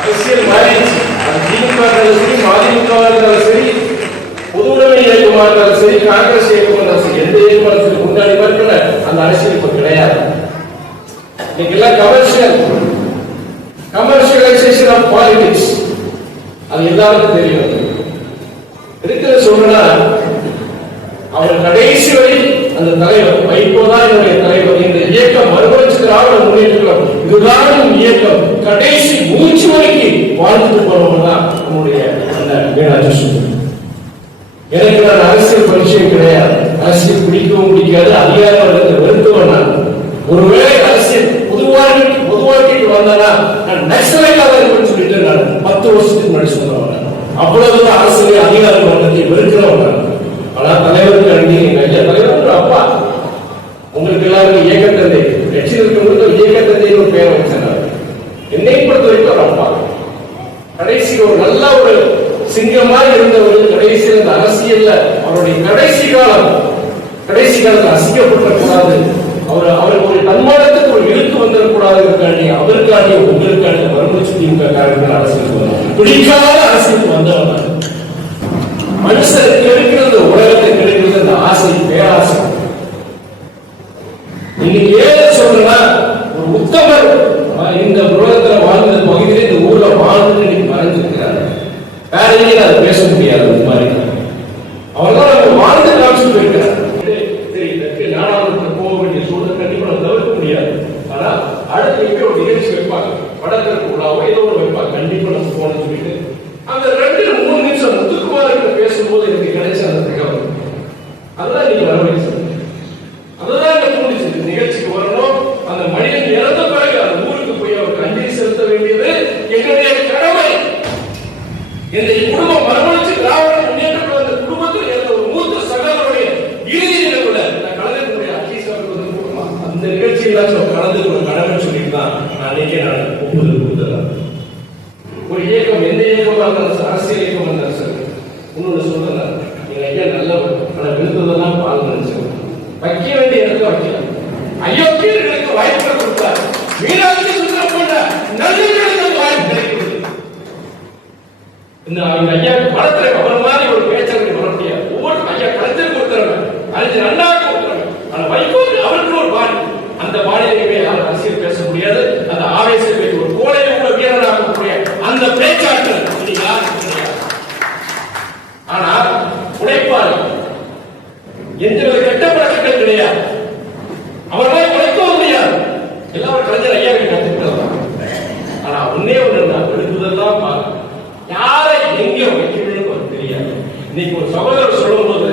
அரசியல் மாறிடுச்சு அது திமுக இருந்தாலும் சரி மதிமுக இருந்தாலும் சரி பொதுவுடைமை இயக்கமா இருந்தாலும் சரி காங்கிரஸ் இயக்கமா இருந்தாலும் சரி எந்த இயக்கமாக முன்னாடி மட்டும் அந்த அரசியல் இப்ப கிடையாது இன்னைக்கு எல்லாம் கமர்ஷியல் கமர்ஷியலைசேஷன் ஆஃப் பாலிடிக்ஸ் அது எல்லாருக்கும் தெரியும் இருக்கிற சொல்றேன்னா அவர் கடைசி வரை அந்த தலைவர் வைகோ தான் என்னுடைய தலைவர் எனக்கு நான் அரசியல் பரிச்சயம் கிடையாது. அரசியல் பிடிக்கவும் பிடிக்காது அதிகார வர்க்கத்தை வெறுத்தவன் நான். ஒருவேளை அரசியல் பொது வாழ்க்கைக்கு வந்தனா நான் நக்சலைட்டாக இருப்பேன்னு சொல்லிட்டு நான் பத்து வருஷத்துக்கு முன்னாடி சொன்னவன் நான். அரசியல் அதிகார வர்க்கத்தை வெறுக்கிறவன் நான். ஆனா தலைவருக்கு அங்கே எங்க ஐயா தலைவர் ஒரு அப்பா. உங்களுக்கு எல்லாருக்கும் இயக்கத்தந்தை. கட்சியில் இருக்கவங்களுக்கு இயக்கத்தந்தைன்னு ஒரு பெயர் வச்சிருந்தாரு. என்னை பொறுத்த வரைக்கும் ஒரு அப்பா. கடைசி ஒரு நல்ல ஒரு சிங்கமா இருந்தவர் கடைசியில் இந்த அரசியல்ல அவருடைய கடைசி காலம் கடைசி காலத்தில் அசிங்கப்பட்ட கூடாது அவர் அவருக்கு ஒரு தன்மானத்துக்கு ஒரு இழுக்கு வந்துடக்கூடாதுக்காண்டி அவருக்காண்டி உங்களுக்காண்டி மறுமலர்ச்சி திமுக காரணங்கள் அரசியலுக்கு வந்தாங்க பிடிக்காத அரசியலுக்கு வந்தவங்க நான். இருக்கிற உலகத்தை கெடுக்கிறது அந்த ஆசை பேராசை. இன்னைக்கு ஏன் சொல்றேன்னா ஒரு உத்தமர் இந்த உலகத்துல வாழ்ந்த பகுதியில இந்த ஊர்ல வாழ்ந்து வேற எங்கேயும் அதை பேச முடியாது இந்த மாதிரி. அவர்தான் நம்ம வாழ்ந்து காமிச்சு போயிருக்கிறார் சரி நாடாளுமன்ற போக வேண்டிய சூழல் கண்டிப்பா நம்ம தவிர்க்க முடியாது. ஆனா அடுத்து எங்க ஒரு நிகழ்ச்சி வைப்பாங்க? வடகிழக்கு விழாவோ ஏதோ ஒரு வைப்பாங்க. கண்டிப்பா நம்ம போகணும்னு சொல்லிட்டு. அந்த ரெண்டு மூணு நிமிஷம் முத்துக்குமார் கிட்ட பேசும்போது எனக்கு கிடைச்ச அந்த தகவல். அதுதான் நீங்க வரவேற்று அதுதான் எனக்கு தோணுச்சு நிகழ்ச்சிக்கு வரணும். அந்த மனிதன் இறந்த பிறகு அந்த ஊருக்கு போய் அவர் அஞ்சலி செலுத்த வேண்டியது எங்களுடைய கடமை குடும்பம் மறுமலர்ச்சி திராவிட முன்னேற்ற கழக குடும்பத்தில் இருந்த ஒரு மூத்த சகோதரருடைய இறுதி நிகழ்வுல நான் கலந்துக்கூடிய அவர்கள் அந்த நிகழ்ச்சியில கலந்து ஒரு கடமை சொல்லிட்டு தான் நான் அன்னைக்கே நான் ஒப்புதல் கொடுத்துறேன் ஒரு இயக்கம் எந்த இயக்கமாக இருந்தாலும் சரி, அரசியல் இயக்கம் இருந்தாலும் சரி. இன்னொன்று சொல்றேன் எங்க ஐயா நல்லவர் விழுந்ததெல்லாம் பால் நினைச்சவர் இந்த ஐயா ஐயாவுக்கு ஒரு மாதிரி ஒரு பேச்சர்கள் வர முடியாது. ஒவ்வொரு ஐயா கலைஞர் கொடுத்துறாங்க கலைஞர் அண்ணாவுக்கு கொடுத்துறாங்க ஆனா வைகோக்கு அவருக்கு ஒரு பாணி. அந்த பாணியிலேயே யாரும் அரசியல் பேச முடியாது. அந்த ஆவேசத்தை ஒரு கோலையை கூட வீரனாகக்கூடிய அந்த பேச்சாற்றல் இது யாருக்கும் கிடையாது. ஆனால் உழைப்பாளி எந்தவித கெட்ட பழக்கங்கள் கிடையாது. அவர்களால் உழைக்கவும் முடியாது. எல்லாரும் கலைஞர் ஐயா கத்துக்கிட்டு ஆனா ஒன்னே ஒண்ணு நான் விழுந்ததெல்லாம் பார்க்கணும் யாரை எங்க வைக்கணும்னு அவருக்கு தெரியாது. இன்னைக்கு ஒரு சகோதரர் சொல்லும்போது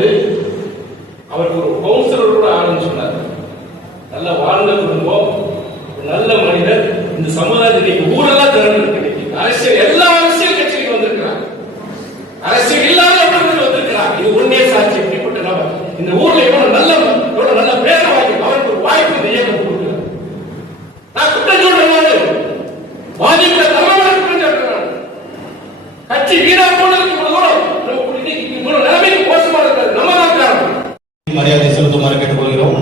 அவருக்கு ஒரு கவுன்சிலர் கூட ஆகணும்னு சொன்னார். நல்ல வாழ்ந்த குடும்பம் ஒரு நல்ல மனிதர் இந்த சமுதாயத்தில் இன்னைக்கு ஊரெல்லாம் திறந்து இன்னைக்கு அரசியல் எல்லா அரசியல் கட்சிகளும் வந்திருக்கிறாங்க அரசியல் இல்லாத நபர்கள் வந்திருக்கிறாங்க இது உண்மையே சாட்சி இப்படிப்பட்ட நபர் இந்த ஊர்ல எவ்வளவு நல்ல எவ்வளவு நல்ல பேர் வாங்கி அவருக்கு ஒரு வாய்ப்பு இந்த இயக்கம் கொடுக்குறாங்க நான் குற்றம் சொல்றேன் பாதிப்புல தமிழ்நாடு குற்றம் சொல்றேன் கட்சி வீணா போனதுக்கு இவ்வளவு தூரம் நம்ம இன்னைக்கு இவ்வளவு நிலைமைக்கு மோசமா இருக்காது நம்ம தான் காரணம் மரியாதை செலுத்துமாறு கேட்டுக்கொள்கிறோம்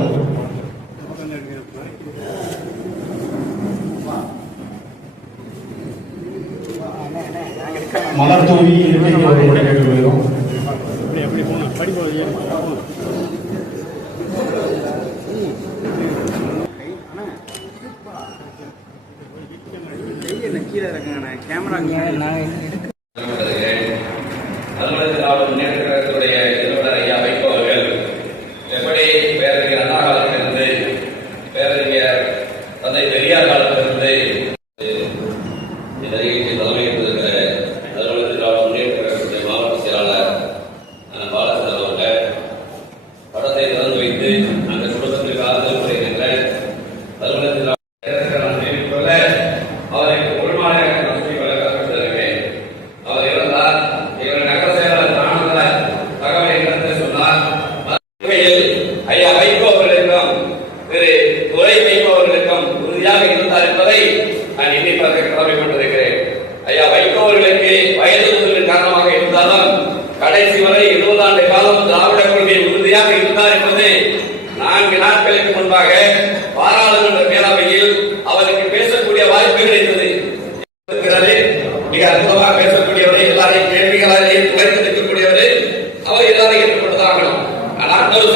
மலர் தூவி இருக்கை கேட்டுக்கொள்கிறோம் கீழே இருக்காங்க கேமரா தமிழக திராவிட முன்னேற்ற கழகத்துடைய நிறுவனர் ஐயா வைகோ அவர்கள் எப்படி பேரறிஞர் அண்ணா காலத்திலிருந்து பேரறிஞர் தந்தை பெரியார் காலத்தில் అందరూ